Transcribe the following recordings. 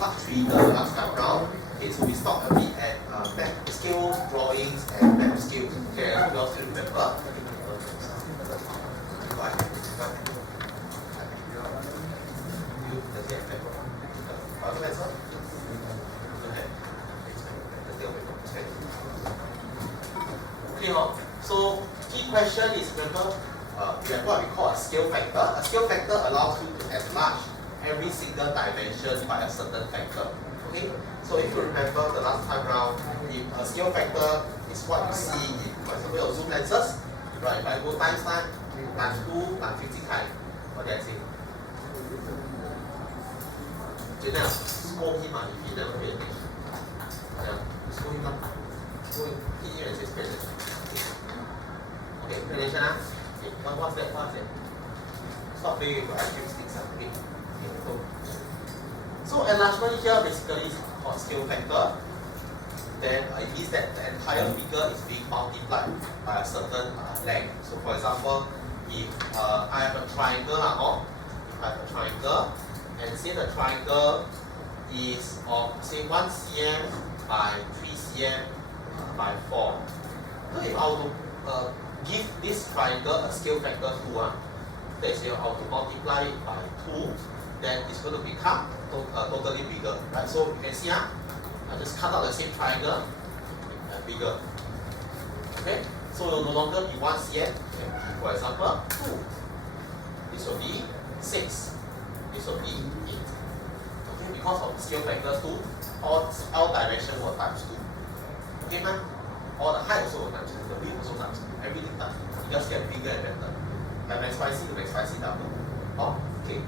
part 3 the last time round. Okay, so we stopped a bit at map skills, drawings, and map skills. Okay, I hope you all still remember. Okay, so key question is remember we have what we call a scale factor. A scale factor allows you to enlarge every single dimension by a certain factor. Okay, so if you remember the last time round, if a scale factor is what you see in, for example, your zoom lenses, right? If I go times 2 times 50 times, what did I say? Janelle, scold him if he never pay attention. Yeah, scold him. Scold him. Hit him and say pay attention. Okay, pay attention. Okay, what's that? Stop playing with your ice cream sticks. Okay, go. So enlargement here basically is called scale factor. Then it means that the entire figure is being multiplied by a certain length. So for example, if I have a triangle, and say the triangle is of say 1 cm by 3 cm by 4. So if I were to give this triangle a scale factor 2, let's say I were to multiply it by 2, then it's going to become totally bigger, right? So you can see, I just cut out the same triangle and bigger. Okay, so it will no longer be 1 cm. For example, 2. This will be 6. This will be 8. Okay, because of the scale factor 2, all dimension will times 2. Okay, man? All the height also will times 2, the width also times 2, everything times 2. You just get bigger and better. Like McSpicy to McSpicy double. Okay.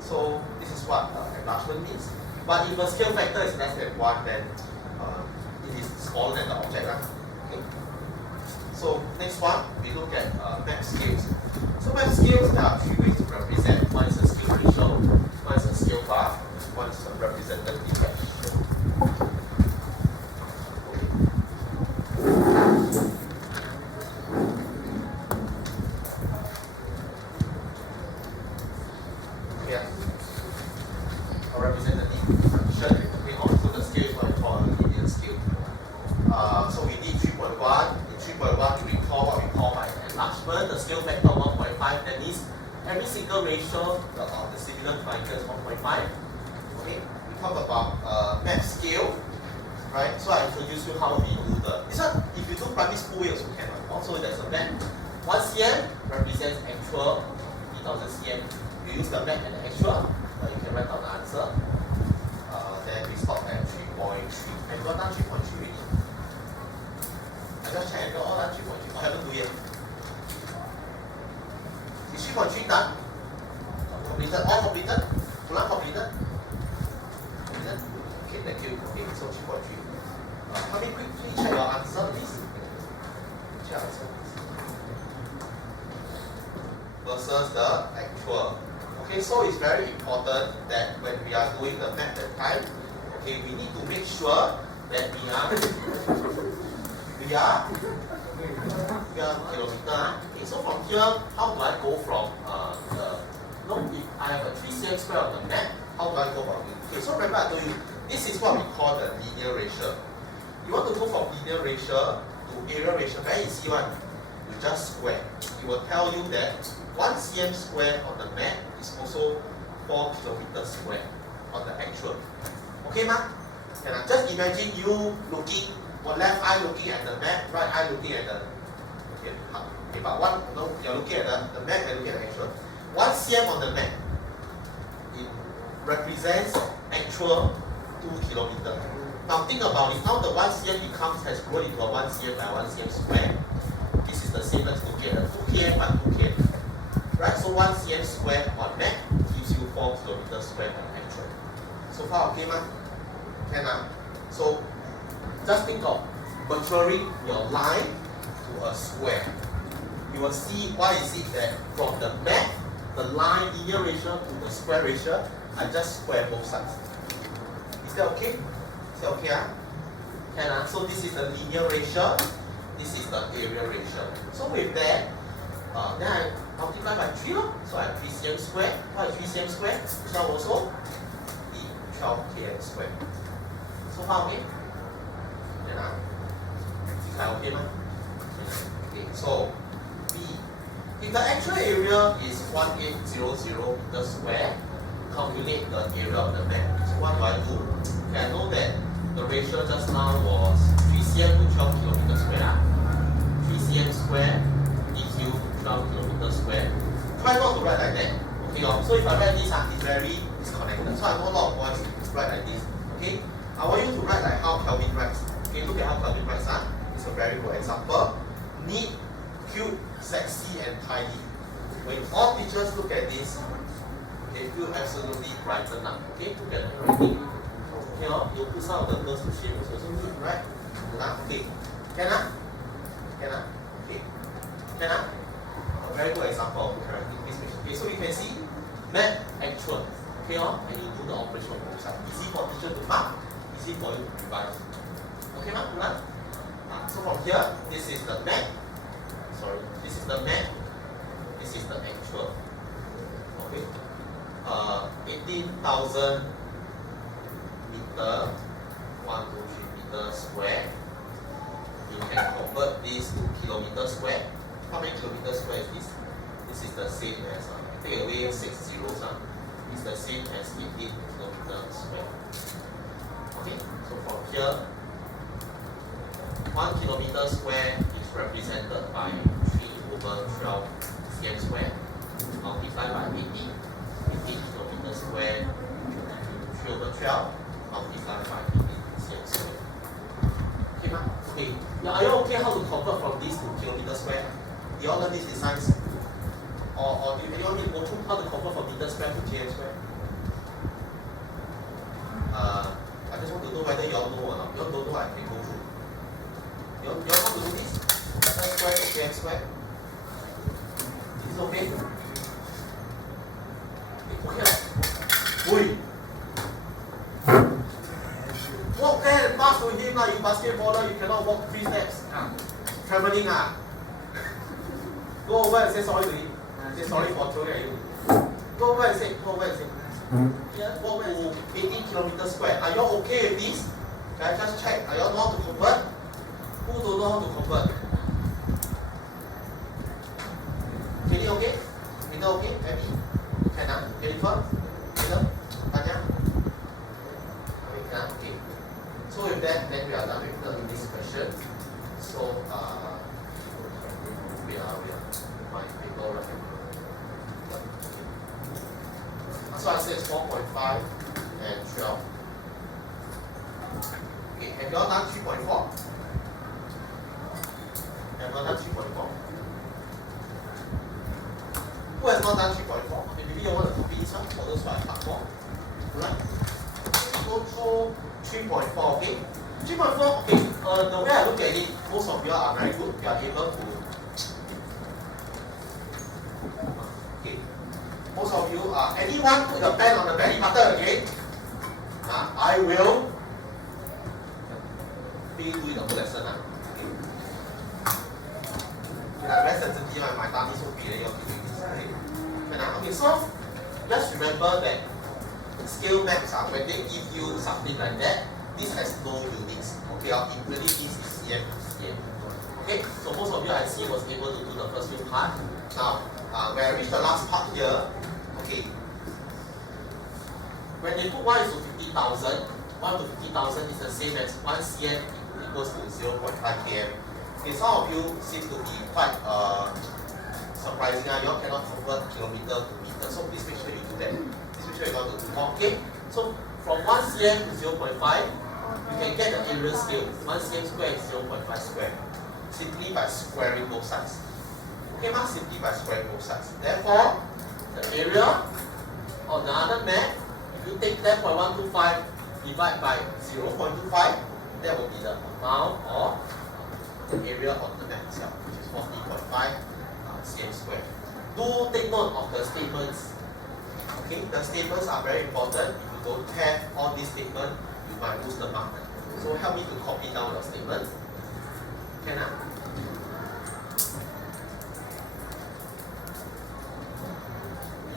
So this is what enlargement means. But if the scale factor is less than 1, then it is smaller than the object. Okay. So next one, we look at map scales. So map scales, there are 3 ways to represent. One is a scale ratio, one is a scale bar, one is a representative ratio. Ratio of the similar triangle is 1.5. Okay, we talk about map scale, right? So I introduce you how we do this one. If you do primary school, you also can. Also, there's a map. 1 cm represents actual 3000 cm. You use the map and the actual, you can write down the answer. Then we stop at 3.3. Have you all done 3.3 already? I just checked. Have you all done 3.3? I haven't do yet. Is 3.3 done? Completed? All completed? Full completed? Completed? Okay, thank you. Okay, so 3.3. Can we quickly check your answer, please? Check your answer, please. Versus the actual. Okay, so it's very important that when we are doing the map that time, okay, we need to make sure that we are kilometer. Okay, so from here, how do I go from if I have a 3 cm square on the map, how do I go about it? Okay, so remember I told you, this is what we call the linear ratio. You want to go from linear ratio to area ratio, very easy one. You just square. It will tell you that 1 cm square on the map is also 4 kilometers square on the actual. Okay, ma? Just imagine you looking, left eye looking at the map, right eye looking at the. Okay, but you're looking at the map and looking at the actual. 1 cm on the map, it represents actual 2 kilometers. Now think about it. Now the 1 cm has grown into a 1 cm by 1 cm square. This is the same as looking at a 2 km by 2 km. Right? So 1 cm square on map gives you 4 kilometers square on actual. So far okay, man? Can So just think of maturing your line to a square. You will see why is it that from the map, the line linear ratio to the square ratio, I just square both sides. Is that okay? Is that okay? Can So this is the linear ratio, this is the area ratio. So with that, then I multiply by 3, so I have 3 cm square. What is 3 cm square? This one also be 12 12 km squared. So far okay? Yeah. Okay, okay, so B. If the actual area is 1800 meters square, calculate the area of the mat. So what do I do? Okay, I know that the ratio just now was 3 cm to 12 kilometers square. 3 cm square gives you 12 kilometers square. Try not to write like that. Okay, so if I write this, it's very disconnected. So I know a lot of boys write like this. Okay, I want you to write like how Kelvin writes. Okay, look at how Kelvin writes. It's a very good example. Neat, cute, sexy, and tidy. When all teachers look at this, they feel absolutely brightened up. Okay, look at the handwriting. Okay, you put some of the girls to shame also. So neat, right? Okay. Can I? Okay. Can I? A very good example of correcting this question. Okay, so you can see mat actual. Okay, and you do the operation on both sides. Easy for teacher to mark, easy for you to revise. Okay, ma'am? So from here, this is the mat. Sorry, this is the mat. This is the actual. Okay. 18,000 meter, 123 meter square. You can convert this to kilometer square. How many kilometer square is this? This is the same as, take away 6 zeros, it's the same as 18 kilometer square. Okay, so from here, 1 kilometer square is represented by 3/12 cm square multiplied by 18 kilometer square 3/12 multiplied by 18 cm square. Okay, ma'am? Okay. Now, are you okay how to convert from this to kilometer square? You all learn this in science? Or do you want me to go through how to convert from meter square to km square? I just want to know whether you all know or not. You all don't know, I can go through. You all want to do this? Meter square to km square? Is it okay? Okay. Oi! Walk there and pass to him. You basketballer, you cannot walk 3 steps. Traveling. Go over and say sorry to him. Say sorry for throwing at you. Go over and say. Yeah, go over and say 18 kilometers square. Are you all okay with this? Can I just check? Are you all know how to convert? Who don't know how to convert? Kenny okay? Peter okay? Abby? Kenna? Jennifer? Peter? Tanya? Okay. So with that, then we are done with this question. So we are my paper right. So I said 4.5 and 12. Okay, have you all done 3.4? Have you all done 3.4? Who has not done 3.4? Okay, maybe you want to copy this one for those who have part 4. Alright? So 3.4, okay? 3.4, okay. The way I look at it, most of you are very good. You are able to. Okay. Most of you are. Anyone put the pen on the belly button again? I will be doing the whole lesson. Okay. I'm very sensitive. My tummy is so big. You're doing this. Okay, so just remember that scale maps when they give you something like that, this has no units. Okay, usually this is cm to cm. Okay, so most of you I see was able to do the first few part. Now, when I reach the last part here, okay, when they put 1 is to 50,000, 1 to 50,000 is the same as 1 cm equals to 0.5 km. Okay, some of you seem to be quite surprising. You all cannot convert kilometer to meter, so please make sure you do that. Please make sure you want to do. Okay, so from 1 cm to 0.5, you can get the area scale. 1 cm square is 0.5 square. Simply by squaring both sides. Okay, simply by squaring both sides. Therefore, the area on the other mat, if you take 10.125 divide by 0.25, that will be the amount of the area of the mat itself, which is 40.5 cm square. Do take note of the statements. Okay, the statements are very important. If you don't have all these statements, you might lose the mark. So help me to copy down your statement. Can I?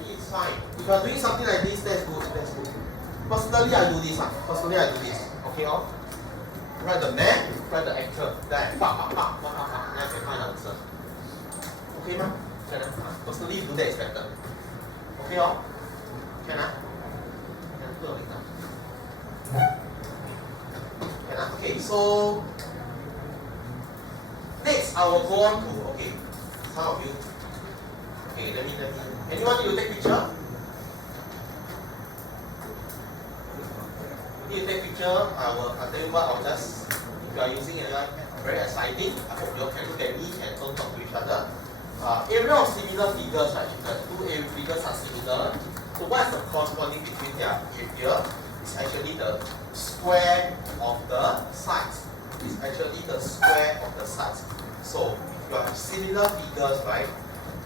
It's fine. If you are doing something like this, that's good. That's good. Personally, I do this. Okay, write the math, write the actual. Then, then I can find the answer. Okay, ma? Personally, you do that is better. Okay, Can I? Okay, so next I will go on to, some of you. Let me. Anyone you take picture? You take picture, I'll tell you what, if you are using it, very exciting. I hope you all can look at me and don't talk to each other. Area of similar figures, right? The two figures are similar. So what is the corresponding between their area? It's actually the square of the sides. It's actually the square of the sides. So if you have similar figures, right?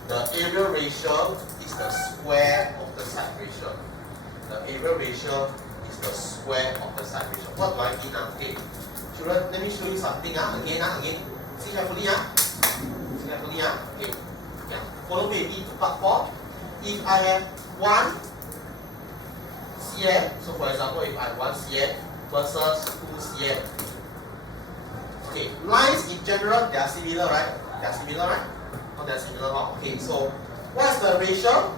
The area ratio is the square of the side ratio. The area ratio is the square of the side ratio. What do I mean now? Okay, children, let me show you something. Again. See carefully. Okay. Yeah. Follow me to part 4. If I have 1 cm, so for example, if I have 1 cm versus 2 cm. Okay, lines in general, they are similar, right? They're similar. Okay, so what's the ratio?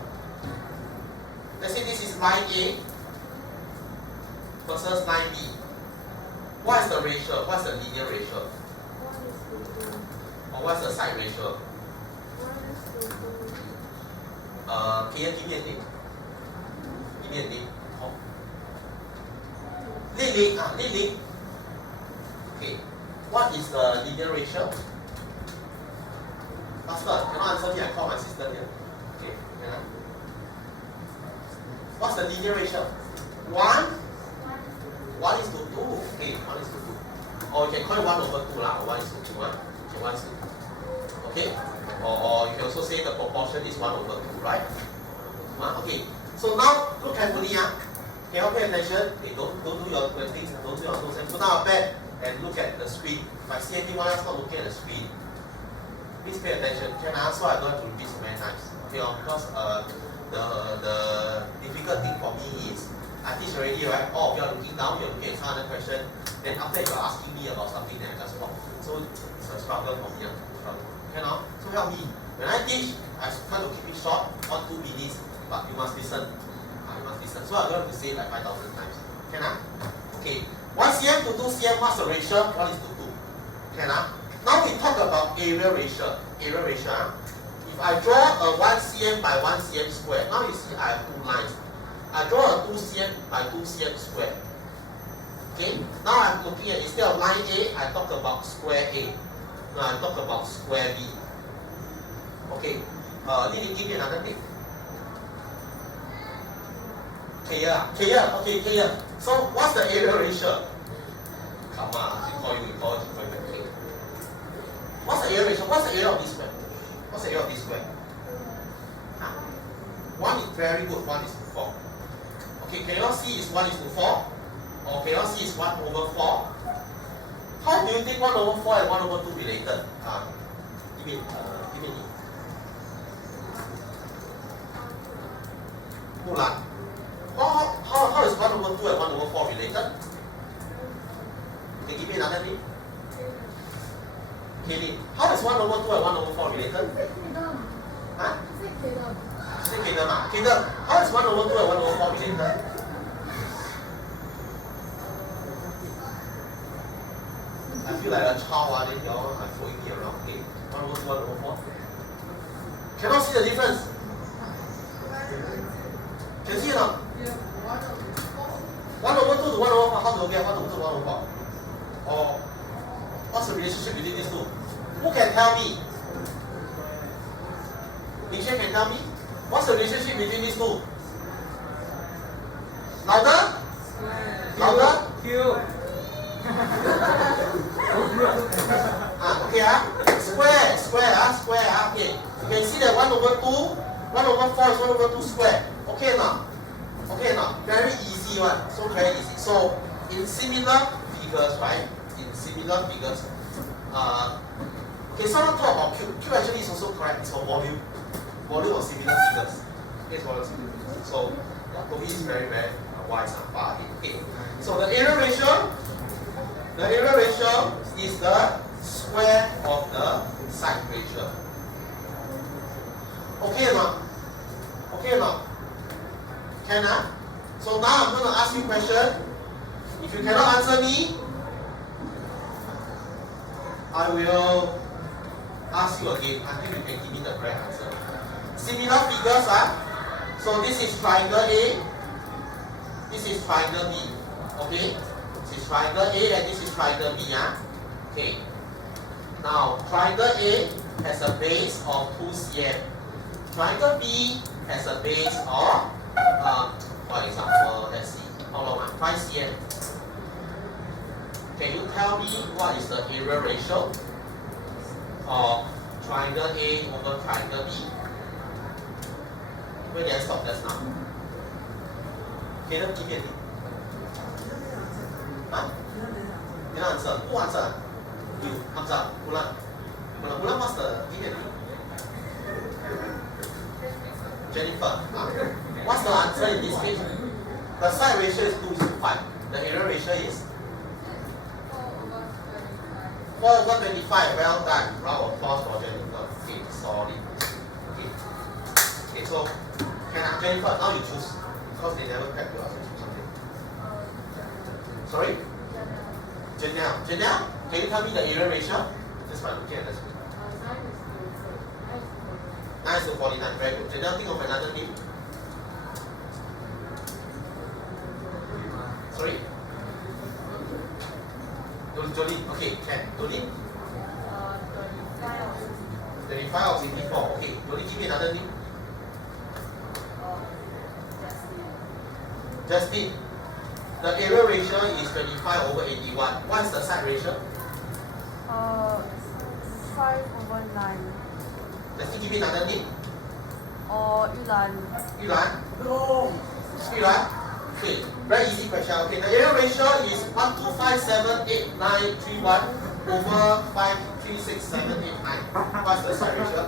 Let's say this is line A versus line B. What is the ratio? What's the linear ratio? Or what's the side ratio? Can you give me a name? Lily. Okay, what is the linear ratio? Faster, cannot answer me, I call my sister here. Okay, what's the linear ratio? 1 is to 2. Okay, 1 is to 2. Or you can call it 1 over 2 lah, or 1 is to 2. Okay, 1 is to 2. Okay? Or you can also say the proportion is 1 over 2, right? Okay. So now look carefully. Okay, pay attention. Okay, don't do your things, don't do your notes. And put down a pad and look at the screen. If I see anyone else not looking at the screen, please pay attention. So I don't have to repeat so many times. Okay, because the difficult thing for me is I teach already, right? All of you are looking down, you're looking at some other question. Then after you're asking me about something, then I just talk. So it's a struggle for me. So help me. When I teach, I try to keep it short, 1-2 minutes, but you must listen. So I don't have to say it like 5,000 times. Okay. 1 cm to 2 cm, what's the ratio? 1 is to 2. Now we talk about area ratio. If I draw a 1 cm by 1 cm square, now you see I have 2 lines. I draw a 2 cm by 2 cm square. Okay, now I'm looking at, instead of line A, I talk about square A. Now I talk about square B. Okay, Lily, give me another name. K. So what's the area ratio? Come on, she call you back K. What's the area ratio? What's the area of this square? 1 is very good, 1 is to 4. Okay, can you all see is 1 is to 4? Or can you all see is 1 over 4? How do you think 1 over 4 and 1 over 2 related? Give me. Mulan. How is 1 over 2 and 1 over 4 related? Can you give me another name? Kaylin. How is 1 over 2 and 1 over 4 related? Kingdom. How is 1 over 2 and 1 over 4 related? I feel like a child, then you all are throwing me around. Okay, 1 over 2, 1 over 4. Cannot see the difference. Can see it now? 1 over 2 to 1 over 4. How do you get 1 over 2 to 1 over 4? Or what's the relationship between these two? Who can tell me? Michelle can tell me? What's the relationship between these two? Louder? Q. Okay, square. Okay. You can see that 1 over 2, 1 over 4 is 1 over 2 square. Okay now? Very easy one. So very easy. So in similar figures, right? Okay, someone talk about Q. Q actually is also correct. It's for volume. Volume of similar figures. Okay, it's volume of similar figures. So for me it's very, very y are far ahead. Okay. So the area ratio is the square of the side ratio. Okay or not? Okay or not? Can ah? So now I'm going to ask you a question. If you cannot answer me, I will ask you again until you can give me the correct answer. Similar figures ah. So this is triangle A. This is triangle B. Okay? This is triangle A and this is triangle B. Okay. Now, triangle A has a base of 2 cm. Triangle B has a base of, for example, let's see, how long? 5 cm. Can you tell me what is the area ratio of triangle A over triangle B? Where did I stop just now? Okay, don't give me a hint. Huh? You don't answer. Who answer? You. Hamza. Ulan. Ulan, what's the give me a hint? Jennifer. What's the answer in this case? The side ratio is 2 to 5. The area ratio is 4 over 25. Well done. Round of applause for Jennifer. Okay, solid. Okay, so Jennifer, now you choose. Because they never prepped you ask you something. Sorry? Janelle. Janelle, can you tell me the area ratio? This one, okay, that's good. 9 to 49, very good. Janelle, think of another name. Sorry? Jolene, okay, Ken. Jolene? 35 or 84, okay. Jolene, give me another name. Justin, the area ratio is 25 over 81. What is the side ratio? 5 over 9. Let's give me another name. Yulan. Yulan? No. Yulan? Okay, very easy question. Okay, the area ratio is 1257891 over 5367889. What's the side ratio?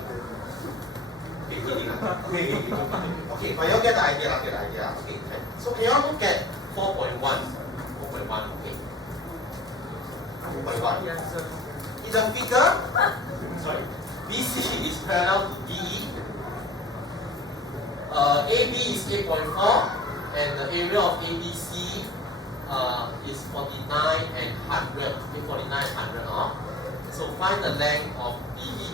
Okay, but you'll get the idea, Okay, okay. So can you all look at 4.1? 4.1, okay. 4.1. It's a figure. Sorry. BC is parallel to DE. AB is 8.4, and the area of ABC is 49 and 100. Okay, 49 and 100. So find the length of DE.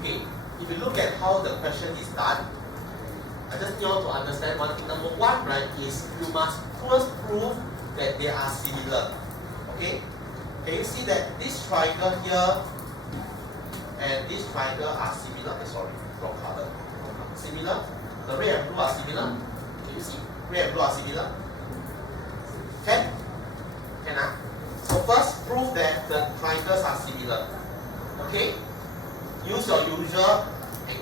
Okay. If you look at how the question is done, I just need you all to understand one thing. Number one, right, is you must first prove that they are similar. Okay? Can you see that this triangle here and this triangle are similar? Sorry, wrong color. Similar? The red and blue are similar? Can you see? Red and blue are similar? Can? Can So first prove that the triangles are similar. Okay? Use your usual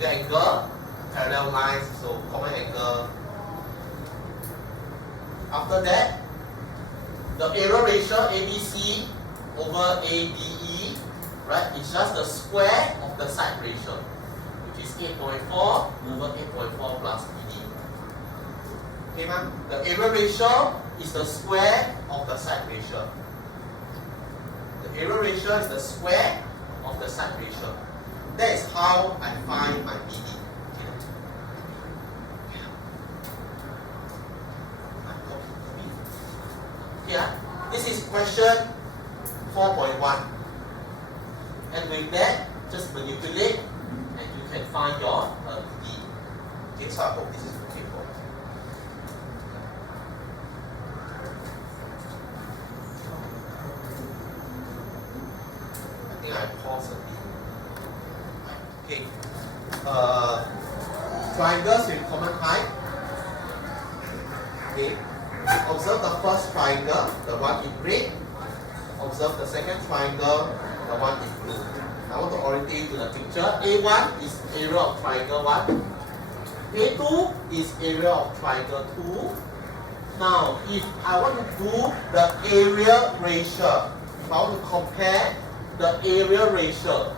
angle, parallel lines, so common angle. After that, the area ratio ABC over ABE, right, is just the square of the side ratio, which is 8.4 over 8.4 plus BD. Okay, ma'am? The area ratio is the square of the side ratio. The area ratio is the square of the side ratio. That is how I find my BD. Yeah, this is question 4.1. And with that, just manipulate and you can find your BD. Okay, so I hope this is okay for you. I think I pause a bit. Okay. Triangles with common height. Okay. Observe the first triangle, the one in red. Observe the second triangle, the one in blue. I want to orientate you to the picture. A1 is area of triangle 1. A2 is area of triangle 2. Now, if I want to do the area ratio, if I want to compare the area ratio,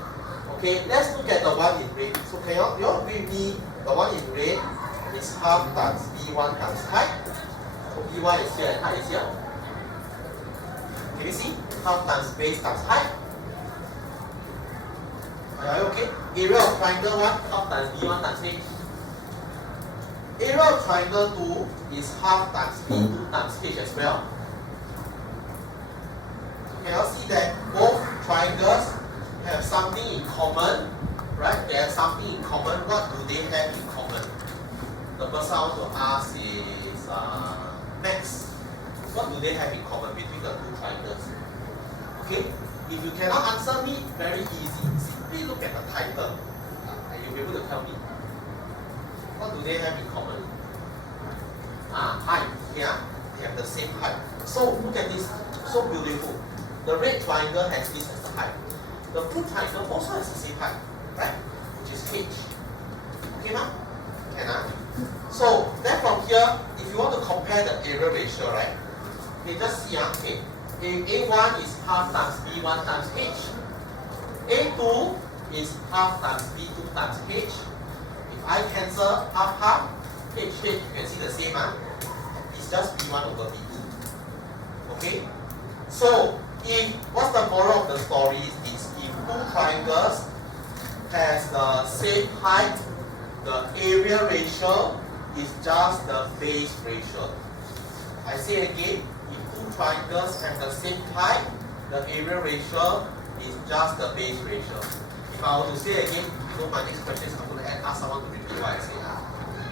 okay, let's look at the one in red. So can you agree with me? The one in red is half times B1 times height. B1 is here and height is here. Can you see? Half times base times height. Are you okay? Area of triangle 1, half times B1 times H. Area of triangle 2 is half times B2 times H as well. Can you see that both triangles have something in common? Right? They have something in common. What do they have in common? The person I want to ask is Max. What do they have in common between the two triangles? Okay? If you cannot answer me, very easy. Simply look at the title and you'll be able to tell me. What do they have in common? Height. Yeah? They have the same height. So look at this. So beautiful. The red triangle has this as the height. The blue triangle also has the same height. Right? Which is H. Okay, ma? Can So then from here, if you want to compare the area ratio, right? You just see, okay, A1 is half times B1 times H. A2 is half times B2 times H. If I cancel half, H, you can see the same, it's just B1 over B2. Okay? So, what's the moral of the story is this? If two triangles has the same height, the area ratio is just the base ratio. I say again, if two triangles have the same height, the area ratio is just the base ratio. If I were to say again, my next question is I'm going to ask someone to repeat what I say.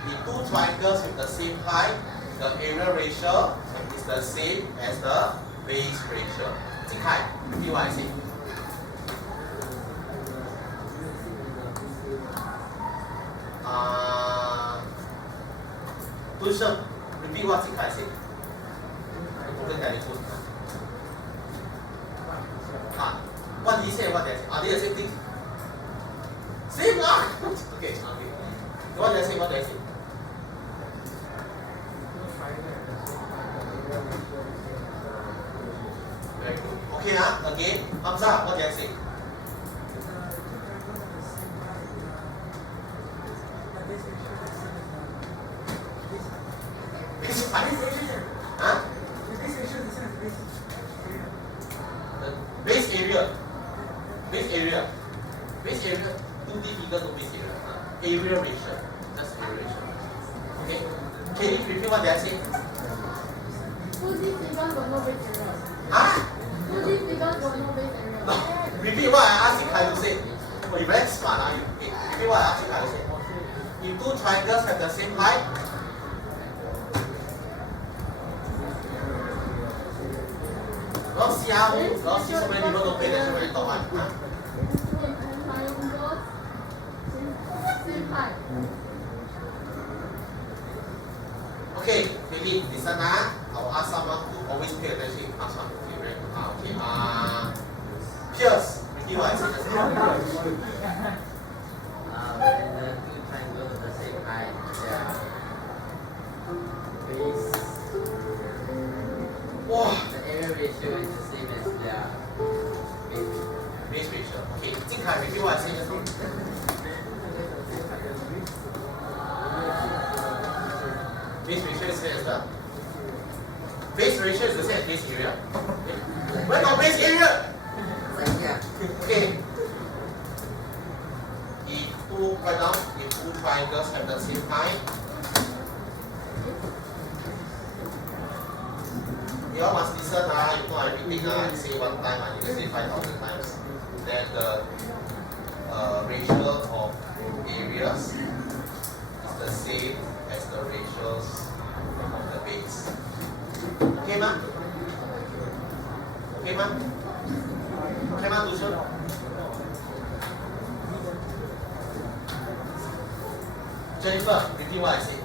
If two triangles with the same height, the area ratio is the same as the base ratio. Jing Hai, repeat what I say. Tusham, repeat what Jing Hai said. What did he say? What did I say? Are they the same thing? Same lah. Okay. What did I say? What did I say? Very good. Okay, again. Hamza, what did I say? Base height. Huh? Base area. Base area. Base area. 2D figure to base area. Area ratio. Just area ratio. Okay. Can you repeat what did I say? 2D figure got no base area. Huh? 2D figure got no base area. No. Repeat what I asked you to say. Oh, you're very smart, are you? Okay. Repeat what I asked you to say. If two triangles have the same height, see so many people don't pay attention when you talk. Okay, maybe listen. I'll ask someone to always pay attention in class 1. Okay, Pierce, repeat what I said just now. When the two triangles are the same height, their base, the area ratio is the same as their base ratio. Okay, Jing Kai, repeat what I said just now. Base ratio is the same as the base ratio is the same as base area. Where got base area? Okay. If two triangles have the same height, you all must listen, you know everything, you say one time, you can say 5,000 times. Then the ratio of areas is the same as the ratios of the base. Okay, ma? Okay, ma? Okay, ma, Tushan? Jennifer, repeat what I say.